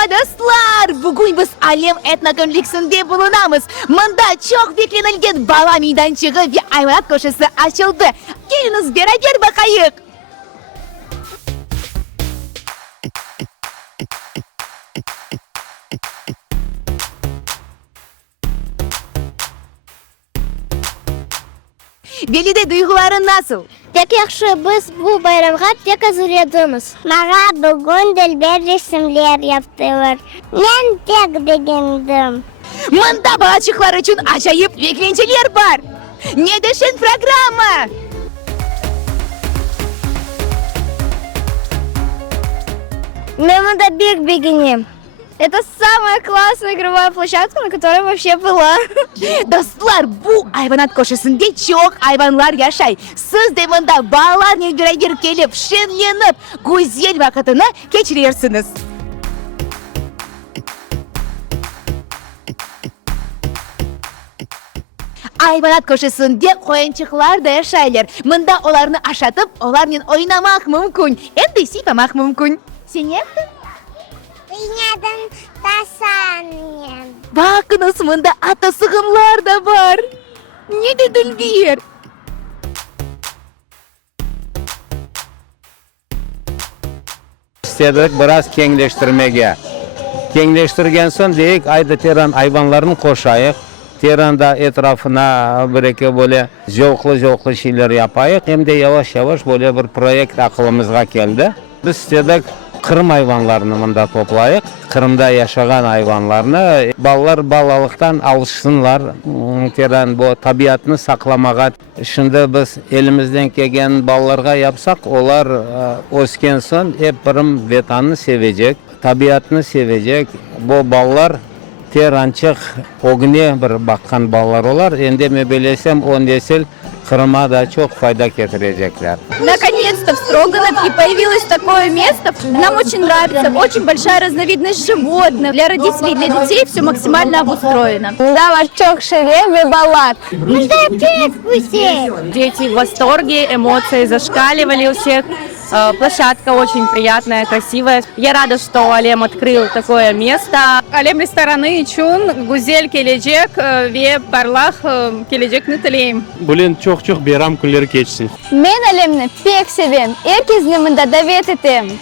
Merhaba dostlar. Bugün biz Alem etnokomplexinde bulunamız. Mında çok beklenilgen bala meydançığı ve hayvanat koşusu açıldı. Geliniz beraber bakayık. Velide duyguların nasıl? Tek yaxşı biz bu bayramga tek hazırladığımız. Mağa bugün Dilber resimler yaptılar. Ben tek beğendim. Mında balacıklar için acayip beklentiler var. Ne düşün programı? Ben de bir beğendim. Это самая классная игровая площадка, на которой вообще была. Dostlar bu hayvanat koşusunda çok hayvanlar yaşay. Siz de bunda bağlarla beraber gelip şenlenip güzel vakitini geçirirsiniz. Hayvanat koşusunda oyuncaklar da yaşaylar. Bunda onlarını aşatıp onlarla oynamak mümkün. Hem de sipamak mümkün. Sen yaptın? Dünyadan tasanım. Bakınız bunda ata sığınlar da var. Ne de Dilber? İstedik biraz kengleştirmeye. Kengleştirgen son deyik ayda teran hayvanların koşayık. Teranda etrafına bir böyle zevkli şeyler yapayık. Hem de yavaş yavaş böyle bir proyekt aklımıza geldi. Biz istedik Kırım hayvanlarını bunda toplayık. Kırım'da yaşayan hayvanlarını ballar balalıktan alışsınlar. Teran bu tabiatını saklamaya. Şimdi biz elimizden gelen ballarga yapsak onlar ösken son hep birim vatanını sevecek, tabiatını sevecek. Bu ballar terançık ogune bir bakkan ballar olar. Endeme belesem o nesil Kırım'a da çok fayda getirecekler. Наконец-то в Строгановке появилось такое место. Нам очень нравится, очень большая разновидность животных. Для родителей, для детей все максимально обустроено. Да, var çok şirin ve balat. Burada pek güzel. Дети в восторге, эмоции зашкаливали у всех. Площадка очень приятная, красивая. Я рада, что Алем открыл такое место. Алем restoranı için güzel gelecek ve parlak gelecek niteliğim. Bulen çok bayram günleri geçsin. Ben Alemni pek sevim. Herkesini bunda davet ettim.